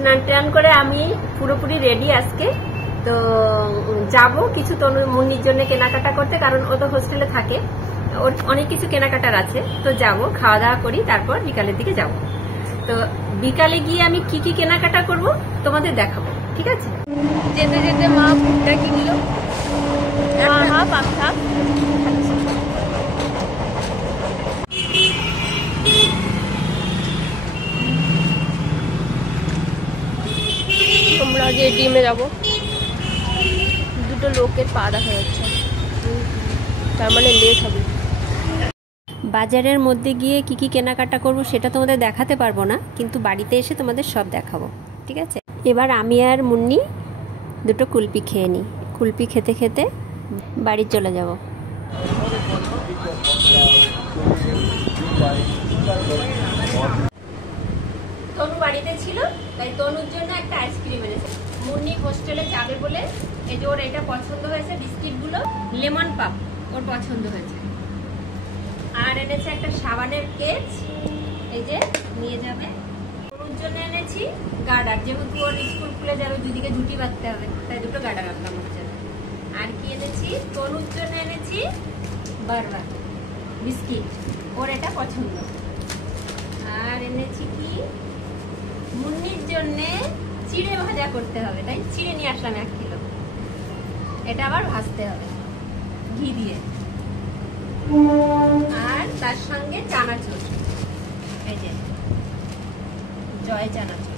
স্নান টান করে আমি পুরোপুরি রেডি আজকে। তো যাব কিছু তনুর মুন্নির জন্য কেনাকাটা করতে, কারণ ও তো হোস্টেলে থাকে, ওর অনেক কিছু কেনাকাটার আছে। তো যাব, খাওয়া দাওয়া করি, তারপর বিকালের দিকে যাব। তো বিকালে গিয়ে আমি কি কি কেনাকাটা করব তোমাদের দেখাবো, ঠিক আছে? যেতে যেতে মা ভুট্টা কিনলো, পাখা। আমরা যে ডিমে যাবো, দুটো লোকের পা দেখা যাচ্ছে, তার মানে লেট হবে। বাজারের মধ্যে গিয়ে কি কি কেনাকাটা করব সেটা তোমাদের দেখাতে পারবো না, কিন্তু বাড়িতে এসে তোমাদের সব দেখাবো, ঠিক আছে? এবার আমি আর মুন্নি দুটো কুলপি খেয়ে নিই। কুলপি খেতে খেতে বাড়ি চলে যাব। তনু বাড়িতে ছিল, তাই তনুর জন্য একটা আইসক্রিম এনেছে। মুন্নি হোস্টেলে যাবে বলে এই যে ওর এটা পছন্দ হয়েছে, বিস্কিটগুলো লেমন পাপ ওর পছন্দ হয়েছে। আর এনেছে একটা সাবানের কেচ, এই যে নিয়ে যাবে। তনুর জন্য এনেছি গার্ডার, যেহেতু ওর স্কুল খুলে যাবে, দুদিকে ঝুঁটি বাঁধতে হবে, তাই দুটো গার্ডার আনলাম ওর জন্য। আর কি এনেছি, তনুর জন্য এনেছি বারবার বিস্কিট, ওর এটা পছন্দ। আর এনেছি কি, মুন্নির জন্য চিড়ে ভাজা করতে হবে, তাই চিড়ে নিয়ে আসলাম 1 কিলো। এটা আবার ভাজতে হবে ঘি দিয়ে। আর তার সঙ্গে চানাচুর, এই যে জয় চানাচুর।